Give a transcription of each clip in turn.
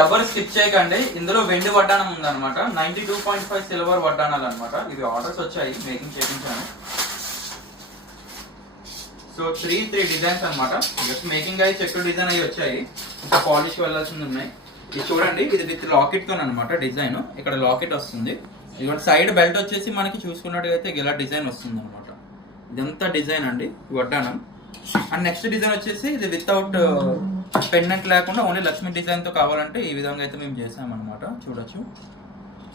ఎవరు స్కిప్ చేయకండి. ఇందులో వెండి వడ్డానం ఉందన్నమాట. 92.5 సిల్వర్ వడ్డానాలు అనమాట. ఇవి ఆర్డర్స్ వచ్చాయి, మేకింగ్ చేయించాను. సో త్రీ డిజైన్స్ అనమాట. జస్ట్ మేకింగ్ అయ్యి చెక్ డిజైన్ అయ్యి వచ్చాయి, ఇంకా పాలిష్ వెళ్ళాల్సింది ఉన్నాయి. ఇది చూడండి, ఇది విత్ లాకెట్ తో అనమాట డిజైన్. ఇక్కడ లాకెట్ వస్తుంది. ఇది సైడ్ బెల్ట్ వచ్చేసి మనకి చూసుకున్నట్టుగా ఇలా డిజైన్ వస్తుంది అనమాట. ఇదంతా డిజైన్ అండి వడ్డానం. అండ్ నెక్స్ట్ డిజైన్ వచ్చేసి ఇది వితౌట్ పెండెంట్ లేకుండా ఓన్లీ లక్ష్మీ డిజైన్ తో కావాలంటే ఈ విధంగా అయితే మేము చేసామన్నమాట. చూడొచ్చు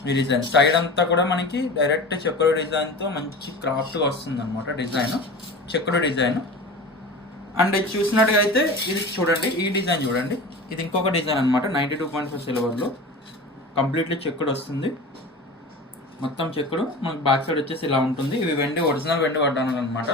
ఈ డిజైన్ సైడ్ అంతా కూడా మనకి డైరెక్ట్ చెక్కడు డిజైన్ తో మంచి క్రాఫ్ట్ గా వస్తుంది అనమాట. Design చెక్కడు design. అండ్ ఇది చూసినట్టుగా అయితే ఇది చూడండి, ఈ డిజైన్ చూడండి, ఇది ఇంకొక డిజైన్ అనమాట. 92.5 సిల్వర్ లో కంప్లీట్లీ చెక్కడు వస్తుంది. మొత్తం చెక్కుడు మనకి బ్యాక్ సైడ్ వచ్చేసి ఇలా ఉంటుంది. ఇవి వెండి, ఒరిజినల్ వెండి వడ్డానాలు అనమాట.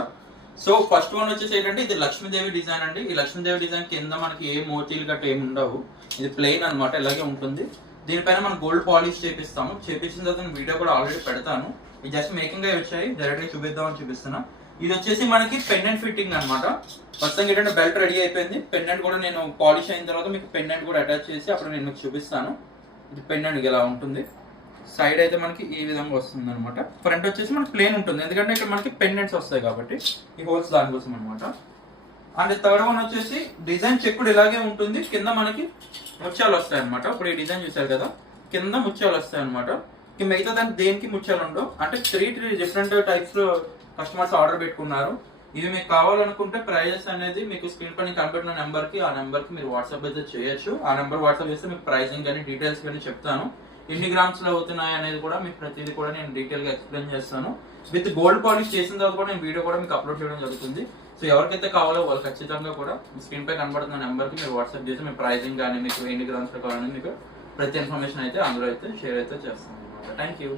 సో ఫస్ట్ వన్ వచ్చేసి ఏంటంటే ఇది లక్ష్మీదేవి డిజైన్ అండి. ఈ లక్ష్మీదేవి డిజైన్ కింద మనకి ఏ మోతీలు గట్ట ఏమి ఉండవు. ఇది ప్లెయిన్ అనమాట, ఇలాగే ఉంటుంది. దీనిపైన మనం గోల్డ్ పాలిష్ చేపిస్తాము. చేపించిన తర్వాత వీడియో కూడా ఆల్రెడీ పెడతాను. ఇది జస్ట్ మేకింగ్ గా వచ్చాయి, డైరెక్ట్ గా చూపిద్దామని చూపిస్తున్నా. ఇది వచ్చేసి మనకి పెండెంట్ ఫిట్టింగ్ అనమాట. ప్రస్తుతం ఏంటంటే బెల్ట్ రెడీ అయిపోయింది. పెండెంట్ కూడా నేను పాలిష్ అయిన తర్వాత మీకు పెండెంట్ కూడా అటాచ్ చేసి అప్పుడు నేను మీకు చూపిస్తాను. ఇది పెండెంట్ ఇలా ఉంటుంది. సైడ్ అయితే మనకి ఈ విధంగా వస్తుంది అనమాట. ఫ్రంట్ వచ్చేసి మనకి ప్లేన్ ఉంటుంది, ఎందుకంటే ఇక్కడ మనకి పెండెంట్స్ వస్తాయి కాబట్టి ఈ హోల్స్ దానికోసం అనమాట. అండ్ థర్డ్ వన్ వచ్చేసి డిజైన్ చెక్కుడు ఇలాగే ఉంటుంది. కింద మనకి ముత్యాలు వస్తాయి అనమాట. ఇప్పుడు ఈ డిజైన్ చూసారు కదా, కింద ముత్యాలు వస్తాయి అనమాట. మిగతా దానికి దేనికి ముత్యాలు ఉండవు. అంటే త్రీ డిఫరెంట్ టైప్స్ లో కస్టమర్స్ ఆర్డర్ పెట్టుకున్నారు. ఇది మీకు కావాలనుకుంటే ప్రైజెస్ అనేది మీకు స్క్రీన్ పైన కనిపెట్టిన నెంబర్ కి, ఆ నెంబర్ కి మీరు వాట్సాప్ అయితే చేయొచ్చు. ఆ నెంబర్ వాట్సాప్ చేస్తే మీకు ప్రైసింగ్ కానీ డీటెయిల్స్ కానీ చెప్తాను. ఎన్ని గ్రామ్స్ లో అవుతున్నాయి అనేది కూడా మీకు ప్రతిదీ కూడా నేను డీటెయిల్ గా ఎక్స్ప్లెయిన్ చేస్తాను. విత్ గోల్డ్ పాలిష్ చేసిన తర్వాత కూడా నేను వీడియో కూడా మీకు అప్లోడ్ చేయడం జరుగుతుంది. సో ఎవరికైతే కావాలో వాళ్ళు ఖచ్చితంగా కూడా స్క్రీన్ పై కనబడుతున్న నెంబర్ కి మీరు వాట్సాప్ చేసి మీ ప్రైసింగ్ కానీ మీకు ఎన్ని గ్రామ్స్ లో కావాలని మీకు ప్రతి ఇన్ఫర్మేషన్ అయితే అందులో అయితే షేర్ అయితే చేస్తాను అనమాట. Thank you.